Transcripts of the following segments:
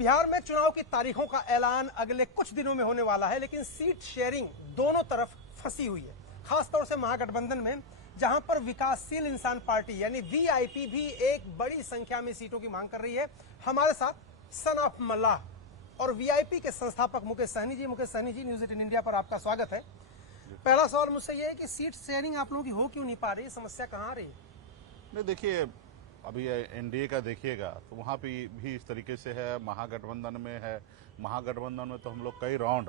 बिहार में चुनाव की तारीखों का ऐलान अगले कुछ दिनों में होने वाला है, लेकिन सीट शेयरिंग दोनों तरफ फंसी हुई है। खासतौर से महागठबंधन में, जहां पर विकासशील इंसान पार्टी यानी वीआईपी भी एक बड़ी संख्या में सीटों की मांग कर रही है। हमारे साथ सन ऑफ मल्लाह और वीआईपी के संस्थापक मुकेश सहनी जी। मुकेश सहनी जी, न्यूज 18 इंडिया पर आपका स्वागत है। पहला सवाल मुझसे यह है कि सीट शेयरिंग आप लोगों की हो क्यों नहीं पा रही, समस्या कहाँ आ रही है? नहीं, देखिए, अभी एनडीए का देखिएगा तो वहाँ पे भी इस तरीके से है, महागठबंधन में है। महागठबंधन में तो हम लोग कई राउंड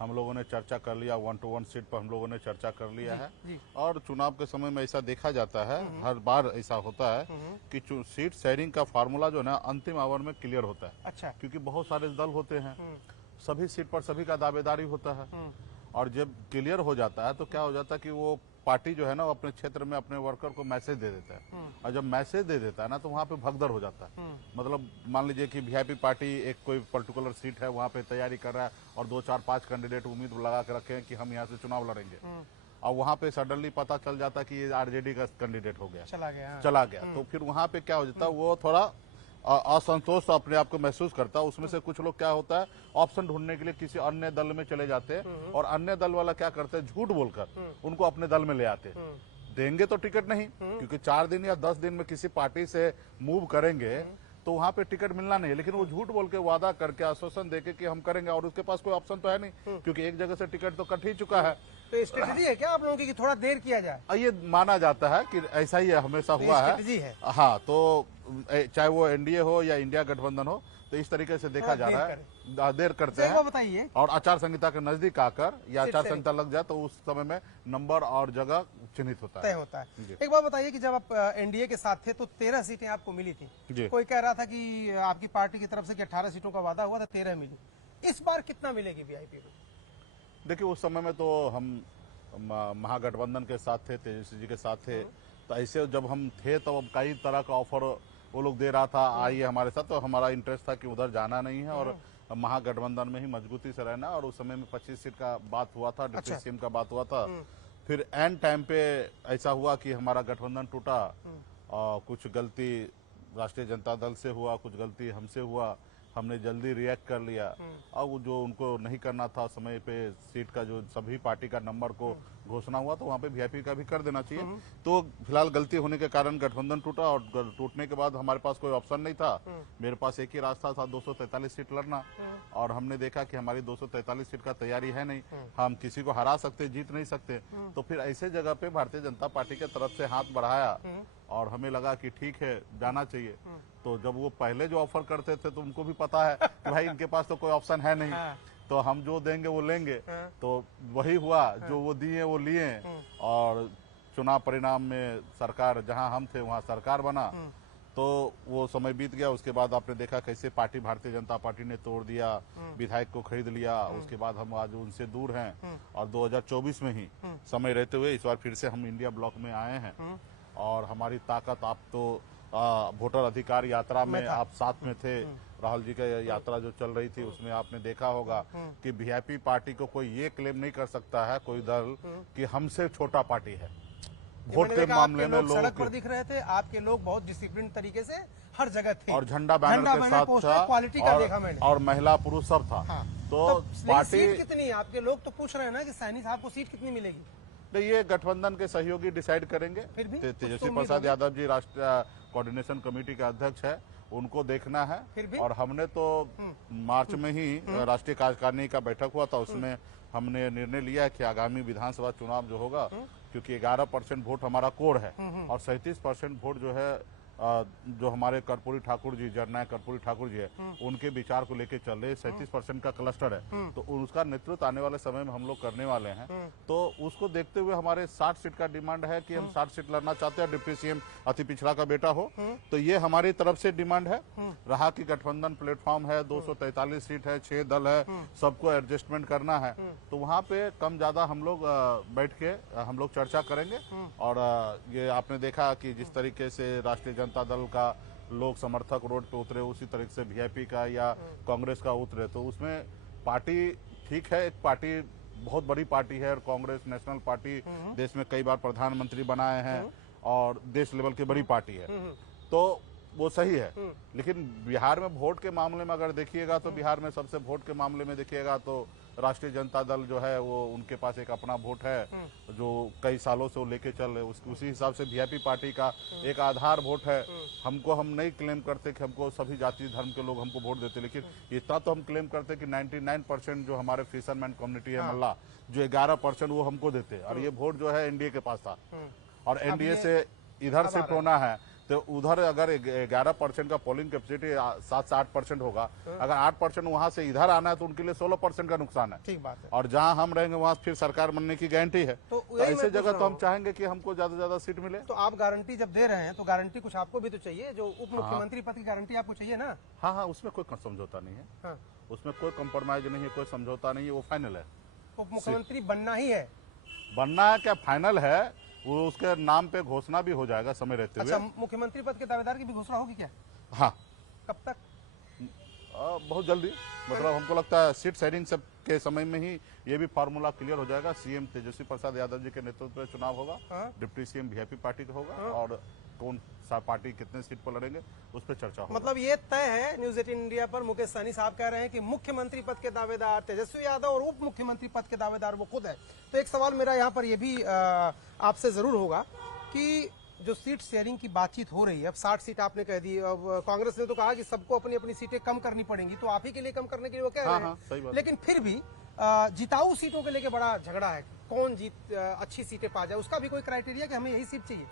हम लोगों ने चर्चा कर लिया, 1 to 1 सीट पर हम लोगों ने चर्चा कर लिया है। और चुनाव के समय में ऐसा देखा जाता है, हर बार ऐसा होता है कि सीट शेयरिंग का फार्मूला जो है ना अंतिम आवर में क्लियर होता है। अच्छा। क्योंकि बहुत सारे दल होते हैं, सभी सीट पर सभी का दावेदारी होता है, और जब क्लियर हो जाता है तो क्या हो जाता है कि वो पार्टी जो है ना वो अपने क्षेत्र में अपने वर्कर को मैसेज दे देता है, और जब मैसेज दे देता है ना तो वहाँ पे भगदड़ हो जाता है। मतलब मान लीजिए कि वीआईपी पार्टी एक कोई पर्टिकुलर सीट है, वहाँ पे तैयारी कर रहा है और 2 4 5 कैंडिडेट उम्मीद लगा के रखे हैं कि हम यहाँ से चुनाव लड़ेंगे, और वहाँ पे सडनली पता चल जाता है कि ये आरजेडी का कैंडिडेट हो गया, चला गया। तो फिर वहाँ पे क्या हो जाता है, वो थोड़ा असंतोष अपने आप को महसूस करता है। उसमें से कुछ लोग क्या होता है, ऑप्शन ढूंढने के लिए किसी अन्य दल में चले जाते हैं, और अन्य दल वाला क्या करते हैं, झूठ बोलकर उनको अपने दल में ले आते हैं। देंगे तो टिकट नहीं, क्योंकि 4 दिन या 10 दिन में किसी पार्टी से मूव करेंगे तो वहां पे टिकट मिलना नहीं है, लेकिन वो झूठ बोल के वादा करके आश्वासन देके कि हम करेंगे, और उसके पास कोई ऑप्शन तो है नहीं, क्योंकि एक जगह से टिकट तो कट ही चुका है। तो स्ट्रेटेजी है क्या आप लोगों की कि थोड़ा देर किया जाए? ये माना जाता है कि ऐसा ही हमेशा हुआ है। हाँ, तो चाहे वो एनडीए हो या इंडिया गठबंधन हो, तो इस तरीके से देखा जा रहा है, देर करते हैं। बताइए। और आचार संहिता के नजदीक आकर या आचार संहिता लग जाए तो उस समय में नंबर और जगह चिन्हित होता है। एक बात बताइए कि जब आप एनडीए के साथ थे तो 13 सीटें आपको मिली थी। कोई कह रहा था कि आपकी पार्टी की तरफ से कि 18 सीटों का वादा हुआ था, 13 मिली। इस बार कितना मिलेगी वीआईपी को? देखिए, उस समय में तो हम महागठबंधन के साथ थे, तेजस्वी जी के साथ थे, तो ऐसे जब हम थे तो अब कई तरह का ऑफर वो लोग दे रहा था, आइए हमारे साथ। तो हमारा इंटरेस्ट था कि उधर जाना नहीं है और महागठबंधन में ही मजबूती से रहना। और उस समय में 25 सीट का बात हुआ था, डिप्टी सीएम का बात हुआ था। फिर एंड टाइम पे ऐसा हुआ कि हमारा गठबंधन टूटा, और कुछ गलती राष्ट्रीय जनता दल से हुआ, कुछ गलती हमसे हुआ, हमने जल्दी रिएक्ट कर लिया। और वो जो उनको नहीं करना था, समय पे सीट का जो सभी पार्टी का नंबर को घोषणा हुआ, तो वहाँ पे वीआईपी का भी कर देना चाहिए। तो फिलहाल गलती होने के कारण गठबंधन टूटा, और टूटने के बाद हमारे पास कोई ऑप्शन नहीं था। मेरे पास एक ही रास्ता था, 243 सीट लड़ना, और हमने देखा कि हमारी 243 सीट का तैयारी है नहीं, हम किसी को हरा सकते, जीत नहीं सकते। तो फिर ऐसे जगह पे भारतीय जनता पार्टी के तरफ से हाथ बढ़ाया, और हमें लगा कि ठीक है, जाना चाहिए। तो जब वो पहले जो ऑफर करते थे तो उनको भी पता है कि भाई इनके पास तो कोई ऑप्शन है नहीं, तो हम जो देंगे वो लेंगे। तो वही हुआ, जो वो दिए वो लिए, और चुनाव परिणाम में सरकार, जहां हम थे वहां सरकार बना। तो वो समय बीत गया। उसके बाद आपने देखा कैसे पार्टी, भारतीय जनता पार्टी ने तोड़ दिया, विधायक को खरीद लिया। उसके बाद हम आज उनसे दूर हैं, और 2024 में ही समय रहते हुए इस बार फिर से हम इंडिया ब्लॉक में आए हैं। और हमारी ताकत, आप तो वोटर अधिकार यात्रा में आप साथ में थे, राहुल जी का यात्रा जो चल रही थी उसमें आपने देखा होगा कि वीआईपी पार्टी को कोई ये क्लेम नहीं कर सकता है, कोई दल, कि हमसे छोटा पार्टी है। वोट के मामले में लोग सड़क पर दिख रहे थे, आपके लोग बहुत डिसिप्लिन तरीके से हर जगह थे, और झंडा बैनर के साथ था, क्वालिटी का देखा मैंने, और महिला पुरुष सब था। तो पार्टी कितनी, आपके लोग तो पूछ रहे हैं ना कि सहनी साहब को सीट कितनी मिलेगी? ये गठबंधन के सहयोगी डिसाइड करेंगे। तेजस्वी प्रसाद यादव जी राष्ट्रीय कोऑर्डिनेशन कमेटी के अध्यक्ष है, उनको देखना है। और हमने तो मार्च में ही राष्ट्रीय कार्यकारिणी का बैठक हुआ था, उसमें हमने निर्णय लिया है कि आगामी विधानसभा चुनाव जो होगा, क्योंकि 11% वोट हमारा कोर है, और 37% वोट जो है जो हमारे कर्पूरी ठाकुर जी, जननायक कर्पूरी ठाकुर जी है, उनके विचार को लेके चल रहे 37% का क्लस्टर है। तो उसका नेतृत्व आने वाले समय में हम लोग करने वाले हैं। तो उसको देखते हुए हमारे 60 सीट का डिमांड है कि हम 60 सीट लड़ना चाहते हैं। डिप्टी सीएम अति पिछड़ा का बेटा हो, तो ये हमारी तरफ से डिमांड है। रहा कि गठबंधन प्लेटफॉर्म है, 243 सीट है, 6 दल है, सबको एडजस्टमेंट करना है, तो वहाँ पे कम ज्यादा हम लोग बैठ के हम लोग चर्चा करेंगे। और ये आपने देखा कि जिस तरीके से राष्ट्रीय जनता दल का लोग समर्थक रोड पे उतरे, उसी तरीके से वीआईपी का या कांग्रेस का उतरे। तो उसमें पार्टी ठीक है, एक पार्टी बहुत बड़ी पार्टी है, और कांग्रेस नेशनल पार्टी देश में कई बार प्रधानमंत्री बनाए हैं, और देश लेवल की बड़ी पार्टी है। तो वो सही है, लेकिन बिहार में वोट के मामले में अगर देखिएगा तो बिहार में सबसे वोट के मामले में देखिएगा तो राष्ट्रीय जनता दल जो है वो उनके पास एक अपना वोट है जो कई सालों से वो लेके चल रहे, उसी हिसाब से वीआईपी पार्टी का एक आधार वोट है। हम नहीं क्लेम करते कि हमको सभी जाति धर्म के लोग हमको वोट देते, लेकिन इतना तो हम क्लेम करते कि 99% जो हमारे फिशरमैन कम्युनिटी है मल्ला, जो 11% वो हमको देते, और ये वोट जो है एनडीए के पास था, और एनडीए से इधर शिफ्ट होना है तो उधर अगर 11% का पोलिंग कैपेसिटी 7 से 8% होगा, अगर 8% वहां से इधर आना है तो उनके लिए 16% का नुकसान है। ठीक बात है। और जहां हम रहेंगे वहां फिर सरकार बनने की गारंटी है, तो ऐसे जगह तो हम चाहेंगे कि हमको ज्यादा से ज्यादा सीट मिले। तो आप गारंटी जब दे रहे हैं तो गारंटी कुछ आपको भी तो चाहिए, जो उप मुख्यमंत्री पद की गारंटी आपको चाहिए ना? हाँ, उसमें कोई समझौता नहीं है, उसमें कोई कम्प्रोमाइज नहीं है, कोई समझौता नहीं है, वो फाइनल है। उप मुख्यमंत्री बनना ही है? बनना है क्या, फाइनल है, वो उसके नाम पे घोषणा भी हो जाएगा समय रहते हुए। अच्छा, मुख्यमंत्री पद के दावेदार की भी घोषणा होगी क्या? हाँ। कब तक? बहुत जल्दी, मतलब हमको लगता है सीट शेयरिंग सब के समय में ही ये भी फार्मूला क्लियर हो जाएगा। सीएम तेजस्वी प्रसाद यादव जी के नेतृत्व में चुनाव होगा, डिप्टी सीएम वीआईपी पार्टी का होगा, और कौन सा पार्टी कितने सीट पर लड़ेंगे उस पर चर्चा होगा। मतलब ये तय है, न्यूज 18 इंडिया पर मुकेश सहनी साहब कह रहे हैं कि मुख्यमंत्री पद के दावेदार तेजस्वी यादव और उप मुख्यमंत्री पद के दावेदार वो खुद है। तो एक सवाल मेरा यहाँ पर ये भी आपसे जरूर होगा कि जो सीट शेयरिंग की बातचीत हो रही है, अब 60 सीट आपने कह दी, अब कांग्रेस ने तो कहा कि सबको अपनी अपनी सीटें कम करनी पड़ेंगी, तो आप ही के लिए कम करने के लिए वो कह रहे हैं। लेकिन फिर भी जिताऊ सीटों के लेके बड़ा झगड़ा है, कौन अच्छी सीटें पा जाए, उसका भी कोई क्राइटेरिया कि हमें यही सीट चाहिए?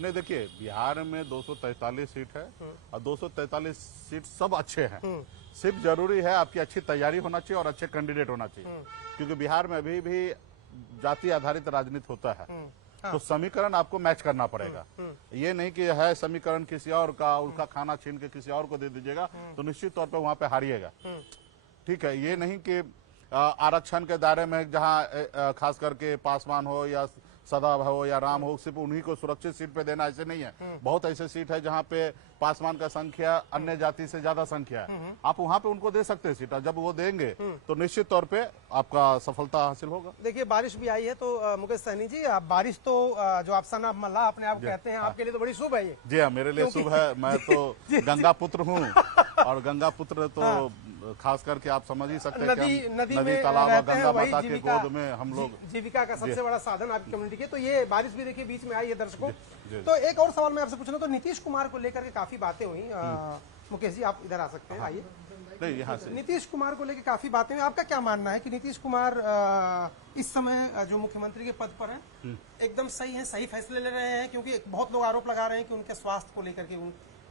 नहीं, देखिए बिहार में 243 सीट है और 243 सीट सब अच्छे हैं। सिर्फ जरूरी है आपकी अच्छी तैयारी होना चाहिए और अच्छे कैंडिडेट होना चाहिए, क्योंकि बिहार में अभी भी जाति आधारित राजनीति होता है। तो समीकरण आपको मैच करना पड़ेगा। ये नहीं कि है समीकरण किसी और का, उसका खाना छीन के किसी और को दे दीजिएगा तो निश्चित तौर पर वहां पे हारिएगा। ठीक है, ये नहीं कि आरक्षण के दायरे में जहां खास करके पासवान हो या सदा हो या राम हो, सिर्फ उन्हीं को सुरक्षित सीट पे देना, ऐसे नहीं है। बहुत ऐसे सीट है जहाँ पे पासवान का संख्या अन्य जाति से ज्यादा संख्या है, आप वहाँ पे उनको दे सकते हैं सीट। जब वो देंगे तो निश्चित तौर पे आपका सफलता हासिल होगा। देखिए बारिश भी आई है, तो मुकेश सहनी जी, बारिश तो जो आप सना मल्ला अपने आप कहते हैं, आपके लिए तो बड़ी शुभ है ये। जी हाँ, मेरे लिए शुभ है। मैं तो गंगा पुत्र हूँ, और गंगा पुत्र तो खास करके आप समझ ही सकते हैं कि नदी तालाब और गंगा माता के गोद में हम लोग जीविका का सबसे बड़ा साधन आपकी कम्युनिटी के। तो ये बारिश भी देखिए बीच में आई है दर्शकों। तो एक और सवाल मैं आपसे पूछना, तो नीतीश कुमार को लेकर के काफी बातें हुई। मुकेश जी आप इधर आ सकते हैं, आइए। नहीं, यहाँ से नीतीश कुमार को लेकर काफी बातें हुई, आपका क्या मानना है कि नीतीश कुमार इस समय जो मुख्यमंत्री के पद पर हैं एकदम सही है, सही फैसले ले रहे हैं? क्योंकि बहुत लोग आरोप लगा रहे हैं कि उनके स्वास्थ्य को लेकर के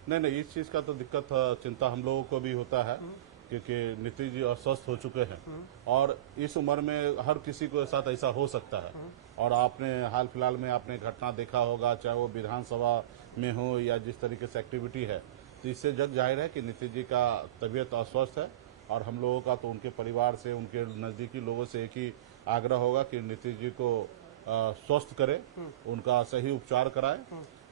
नहीं, इस चीज का तो दिक्कत चिंता हम लोगों को भी होता है, क्योंकि नीतीश जी अस्वस्थ हो चुके हैं और इस उम्र में हर किसी के साथ ऐसा हो सकता है। और आपने हाल फिलहाल में आपने घटना देखा होगा, चाहे वो विधानसभा में हो या जिस तरीके से एक्टिविटी है, तो इससे जग जाहिर है कि नीतीश जी का तबीयत अस्वस्थ है। और हम लोगों का तो उनके परिवार से, उनके नज़दीकी लोगों से एक ही आग्रह होगा कि नीतीश जी को स्वस्थ करें, उनका सही उपचार कराएं।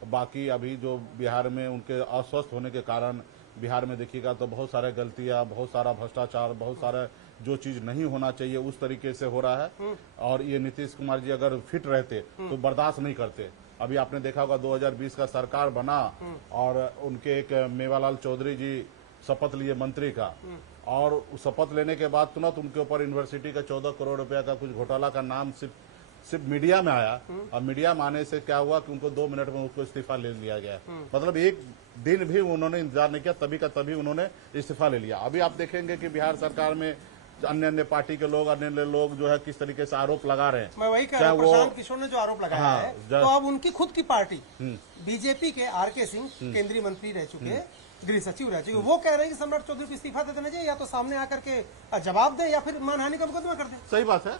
बाकी अभी जो बिहार में उनके अस्वस्थ होने के कारण बिहार में देखिएगा तो बहुत सारे गलतियां, बहुत सारा भ्रष्टाचार, बहुत सारा जो चीज नहीं होना चाहिए उस तरीके से हो रहा है। और ये नीतीश कुमार जी अगर फिट रहते तो बर्दाश्त नहीं करते। अभी आपने देखा होगा 2020 का सरकार बना और उनके एक मेवालाल चौधरी जी शपथ लिए मंत्री का, और शपथ लेने के बाद तुरंत उनके ऊपर यूनिवर्सिटी का 14 करोड़ रुपया का कुछ घोटाला का नाम सिर्फ मीडिया में आया। और मीडिया में आने से क्या हुआ कि उनको 2 मिनट में उसको इस्तीफा ले लिया गया। मतलब एक दिन भी उन्होंने इंतजार नहीं किया, तभी का तभी उन्होंने इस्तीफा ले लिया। अभी आप देखेंगे कि बिहार सरकार में अन्य पार्टी के लोग, अन्य लोग जो है किस तरीके से आरोप लगा रहे हैं। मैं वही कह रहा हूं, प्रशांत किशोर ने जो आरोप लगाया है, तो अब उनकी खुद की पार्टी बीजेपी के आरके सिंह केंद्रीय मंत्री रह चुके, गृह सचिव रह चुके, वो कह रहे हैं कि सम्राट चौधरी को इस्तीफा दे देना चाहिए, या तो सामने आकर के जवाब दे या फिर मानहानि का मुकदमा कर दे। सही बात है।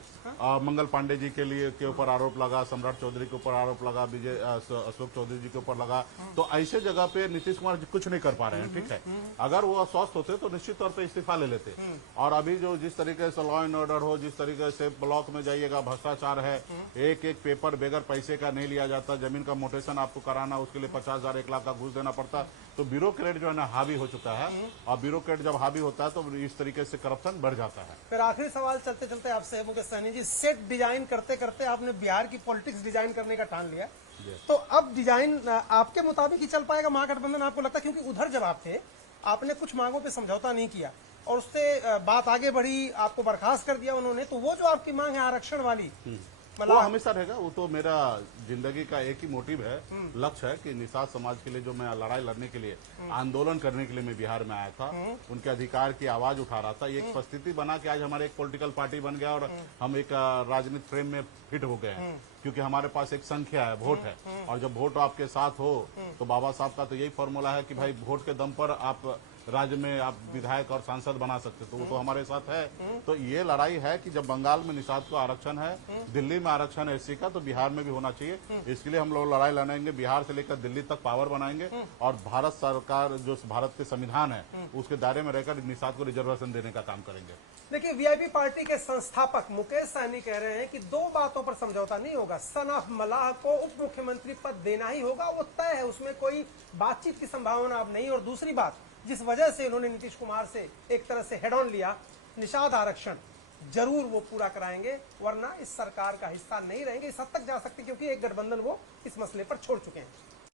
मंगल पांडे जी के ऊपर आरोप लगा, सम्राट चौधरी के ऊपर आरोप लगा, अशोक चौधरी जी के ऊपर लगा। तो ऐसे जगह पे नीतीश कुमार जी कुछ नहीं कर पा रहे हैं। ठीक है, अगर वो अस्वस्थ होते तो निश्चित तौर पे इस्तीफा ले लेते। और अभी जो जिस तरीके से लॉ एंड ऑर्डर हो, जिस तरीके से ब्लॉक में जाइएगा भ्रष्टाचार है, एक पेपर बगैर पैसे का नहीं लिया जाता, जमीन का मोटेशन आपको कराना उसके लिए 50,000 1 लाख का घूस देना पड़ता। तो ब्यूरोक्रेट जो है ना हावी हो चुका है, और ब्यूरोक्रेट जब हावी होता है तो इस तरीके से करप्शन बढ़ जाता है। फिर आखिरी सवाल चलते चलते आपसे मुकेश सहनी जी, सेट डिजाइन करते करते आपने बिहार की पॉलिटिक्स डिजाइन करने का ठान लिया। तो अब डिजाइन आपके मुताबिक ही चल पाएगा महागठबंधन, आपको लगता है? क्योंकि उधर जब आप थे, आपने कुछ मांगों पे समझौता नहीं किया और उससे बात आगे बढ़ी, आपको बर्खास्त कर दिया उन्होंने। तो वो जो आपकी मांग है आरक्षण वाली, वो मतलब हमेशा रहेगा। वो तो मेरा जिंदगी का एक ही मोटिव है, लक्ष्य है कि निषाद समाज के लिए जो मैं लड़ाई लड़ने के लिए, आंदोलन करने के लिए मैं बिहार में आया था, उनके अधिकार की आवाज उठा रहा था। ये एक परिस्थिति बना कि आज हमारे एक पॉलिटिकल पार्टी बन गया और हम एक राजनीतिक फ्रेम में फिट हो गए हैं, क्योंकि हमारे पास एक संख्या है, वोट है। और जब वोट आपके साथ हो तो बाबा साहब का तो यही फॉर्मूला है कि भाई वोट के दम पर आप राज्य में आप विधायक और सांसद बना सकते, तो वो तो हमारे साथ है। तो ये लड़ाई है कि जब बंगाल में निषाद को आरक्षण है, दिल्ली में आरक्षण है एससी का, तो बिहार में भी होना चाहिए। इसके लिए हम लोग लड़ाई लड़ेंगे, बिहार से लेकर दिल्ली तक पावर बनाएंगे और भारत सरकार जो भारत के संविधान है उसके दायरे में रहकर निषाद को रिजर्वेशन देने का काम करेंगे। देखिए, वीआईपी पार्टी के संस्थापक मुकेश सहनी कह रहे हैं कि दो बातों पर समझौता नहीं होगा। सन ऑफ मलाह को उप मुख्यमंत्री पद देना ही होगा, वो तय है, उसमें कोई बातचीत की संभावना अब नहीं। और दूसरी बात, जिस वजह से उन्होंने नीतीश कुमार से एक तरह से हेड ऑन लिया, निषाद आरक्षण जरूर वो पूरा कराएंगे, वरना इस सरकार का हिस्सा नहीं रहेंगे। इस हद तक जा सकते क्योंकि एक गठबंधन वो इस मसले पर छोड़ चुके हैं।